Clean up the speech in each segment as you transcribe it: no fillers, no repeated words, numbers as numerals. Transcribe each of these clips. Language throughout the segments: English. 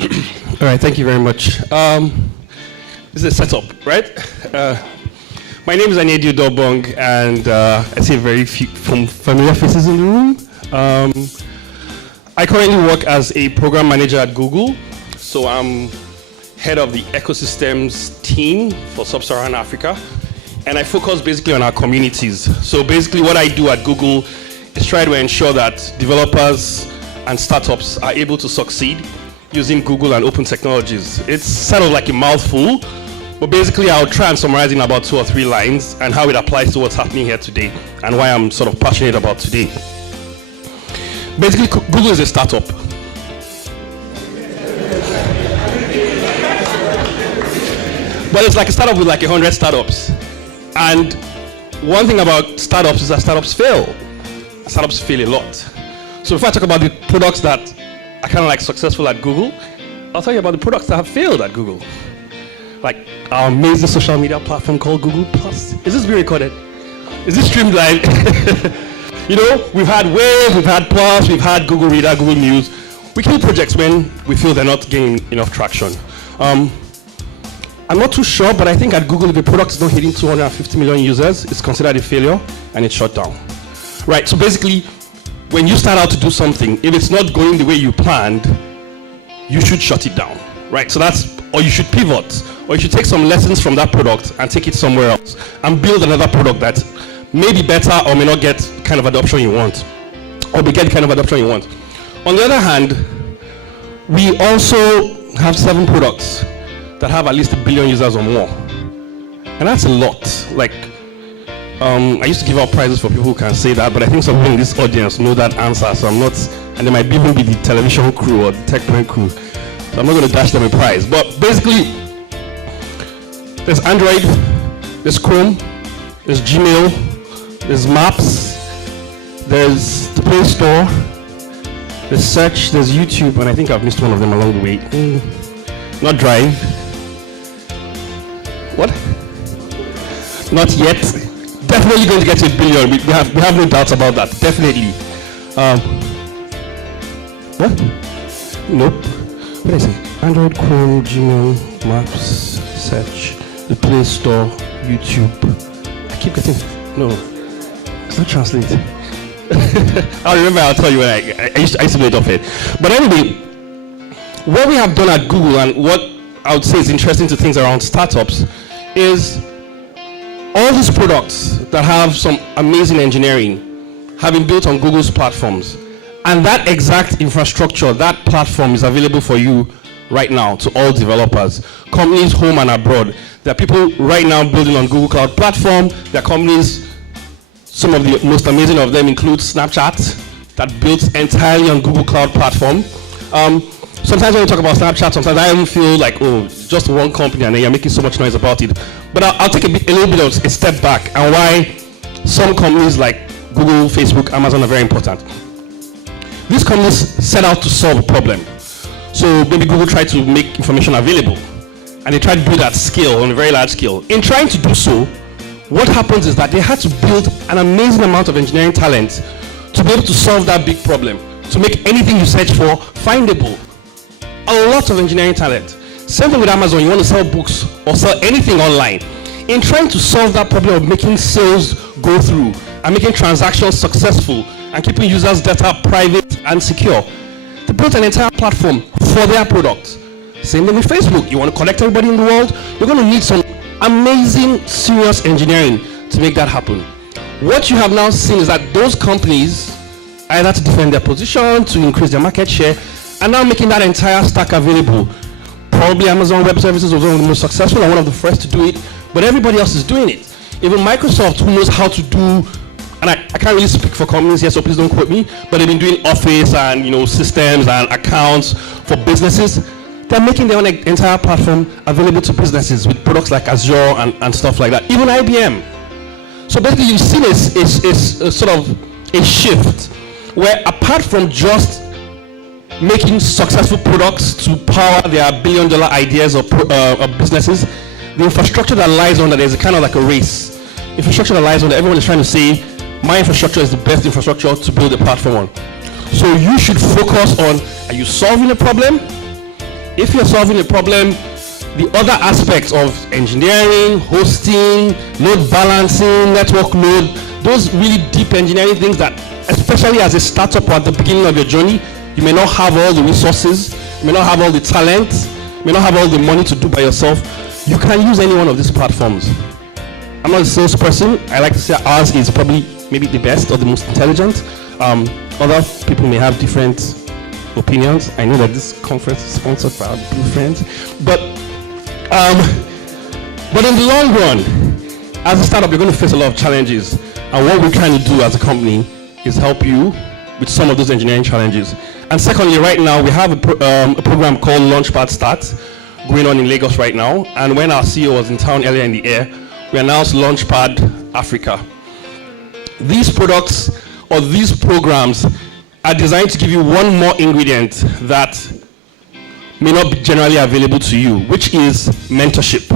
All right, thank you very much. This is a setup, right? My name is Aniedi Udo-Obong, and I see very few familiar faces in the room. I currently work as a program manager at Google, so I'm head of the ecosystems team for Sub-Saharan Africa, and I focus basically on our communities. So basically what I do at Google is try to ensure that developers and startups are able to succeed using Google and open technologies. It's sort of like a mouthful, but basically I'll try and summarize in about 2 or 3 lines and how it applies to what's happening here today and why I'm sort of passionate about today. Basically, Google is a startup. But it's like a startup with like 100 startups. And one thing about startups is that startups fail. Startups fail a lot. So if I talk about the products that are kind of like successful at Google, I'll tell you about the products that have failed at Google. Like our amazing social media platform called Google+. Is this being recorded? Is this streamed live? You know, we've had Wave, we've had Plus, we've had Google Reader, Google News. We kill projects when we feel they're not gaining enough traction. I'm not too sure, but I think at Google, if a product is not hitting 250 million users, it's considered a failure and it's shut down. Right, so basically, when you start out to do something, if it's not going the way you planned, you should shut it down, right? So or you should pivot, or you should take some lessons from that product and take it somewhere else and build another product that may be better or may not get kind of adoption you want, or may get the kind of adoption you want. On the other hand, we also have 7 products that have at least 1 billion users or more. And that's a lot. Like, I used to give out prizes for people who can say that, but I think some people in this audience know that answer, so I'm not, and they might even be the television crew or the tech point crew. So I'm not going to dash them a prize. But basically, there's Android, there's Chrome, there's Gmail, there's Maps, there's the Play Store, there's Search, there's YouTube, and I think I've missed one of them along the way. Not Drive. What? Not yet. Definitely going to get to 1 billion. We have no doubts about that. Definitely. What? Nope. What did I say? Android, Chrome, Gmail, Maps, Search, the Play Store, YouTube. I keep getting. No. It's not translate. I'll remember. I'll tell you when I used to wait off it. But anyway, what we have done at Google and what I would say is interesting to things around startups is all these products that have some amazing engineering have been built on Google's platforms. And that exact infrastructure, that platform is available for you right now to all developers, companies home and abroad. There are people right now building on Google Cloud Platform. There are companies, some of the most amazing of them include Snapchat, that built entirely on Google Cloud Platform. Sometimes when we talk about Snapchat, sometimes I even feel like, oh, just one company and then you're making so much noise about it. But I'll take a little bit of a step back and why some companies like Google, Facebook, Amazon are very important. These companies set out to solve a problem. So maybe Google tried to make information available and they tried to do that scale, on a very large scale. In trying to do so, what happens is that they had to build an amazing amount of engineering talent to be able to solve that big problem, to make anything you search for findable. A lot of engineering talent. Same thing with Amazon. You want to sell books or sell anything online. In trying to solve that problem of making sales go through and making transactions successful and keeping users' data private and secure, they built an entire platform for their products. Same thing with Facebook. You want to connect everybody in the world, you're going to need some amazing, serious engineering to make that happen. What you have now seen is that those companies, either to defend their position, to increase their market share, are now making that entire stack available. Probably Amazon Web Services was one of the most successful and one of the first to do it, but everybody else is doing it. Even Microsoft, who knows how to do, and I can't really speak for companies here, so please don't quote me, but they've been doing Office and systems and accounts for businesses. They're making their own entire platform available to businesses with products like Azure and stuff like that. Even IBM. So basically, you've seen a sort of a shift where apart from just making successful products to power their billion-dollar ideas of businesses, the infrastructure that lies on that is kind of like a race. Infrastructure that lies on that everyone is trying to say, my infrastructure is the best infrastructure to build a platform on. So you should focus on, are you solving a problem? If you're solving a problem, the other aspects of engineering, hosting, load balancing, network load, those really deep engineering things that, especially as a startup or at the beginning of your journey, you may not have all the resources, you may not have all the talent, you may not have all the money to do by yourself. You can use any one of these platforms. I'm not a salesperson. I like to say ours is probably maybe the best or the most intelligent. Other people may have different opinions. I know that this conference is sponsored by our blue friends, but in the long run, as a startup, you're going to face a lot of challenges. And what we're trying to do as a company is help you with some of those engineering challenges. And secondly, right now, we have a program called Launchpad Start going on in Lagos right now. And when our CEO was in town earlier in the year, we announced Launchpad Africa. These products or these programs are designed to give you one more ingredient that may not be generally available to you, which is mentorship.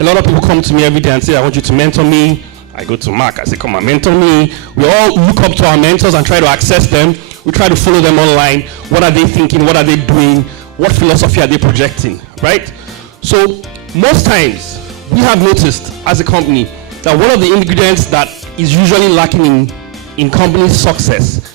A lot of people come to me every day and say, I want you to mentor me. I go to Mark, I say, come and mentor me. We all look up to our mentors and try to access them. We try to follow them online. What are they thinking? What are they doing? What philosophy are they projecting, right? So most times, we have noticed as a company that one of the ingredients that is usually lacking in company success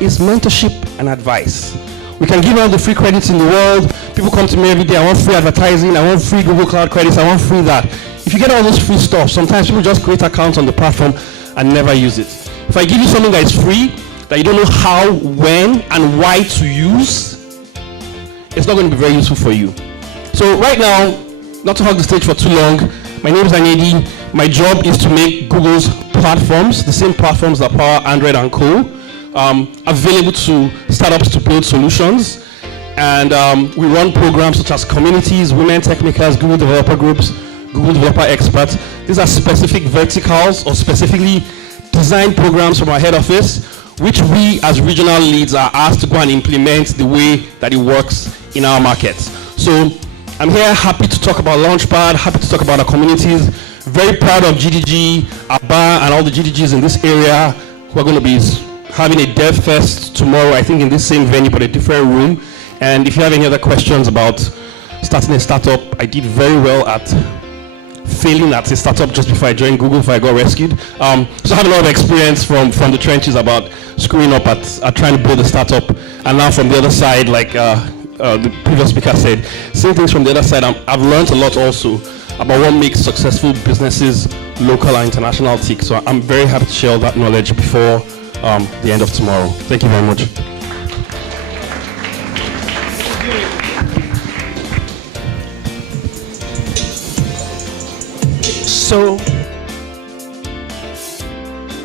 is mentorship and advice. We can give all the free credits in the world. People come to me every day, I want free advertising, I want free Google Cloud credits, I want free that. If you get all this free stuff, sometimes people just create accounts on the platform and never use it. If I give you something that is free, that you don't know how, when, and why to use, it's not going to be very useful for you. So right now, not to hog the stage for too long, my name is Aniedi. My job is to make Google's platforms, the same platforms that power Android and Co., available to startups to build solutions. And we run programs such as communities, women techmakers, Google developer groups, Google developer experts. These are specific verticals or specifically designed programs from our head office, which we as regional leads are asked to go and implement the way that it works in our markets. So I'm here happy to talk about Launchpad, happy to talk about our communities. Very proud of GDG, Abba, and all the GDGs in this area who are going to be having a dev fest tomorrow, I think in this same venue, but a different room. And if you have any other questions about starting a startup, I did very well at failing at a startup just before I joined Google, before I got rescued. So I have a lot of experience from the trenches about screwing up at trying to build a startup. And now from the other side, like the previous speaker said, seeing things from the other side, I've learned a lot also about what makes successful businesses local and international tick. So I'm very happy to share all that knowledge before the end of tomorrow. Thank you very much. So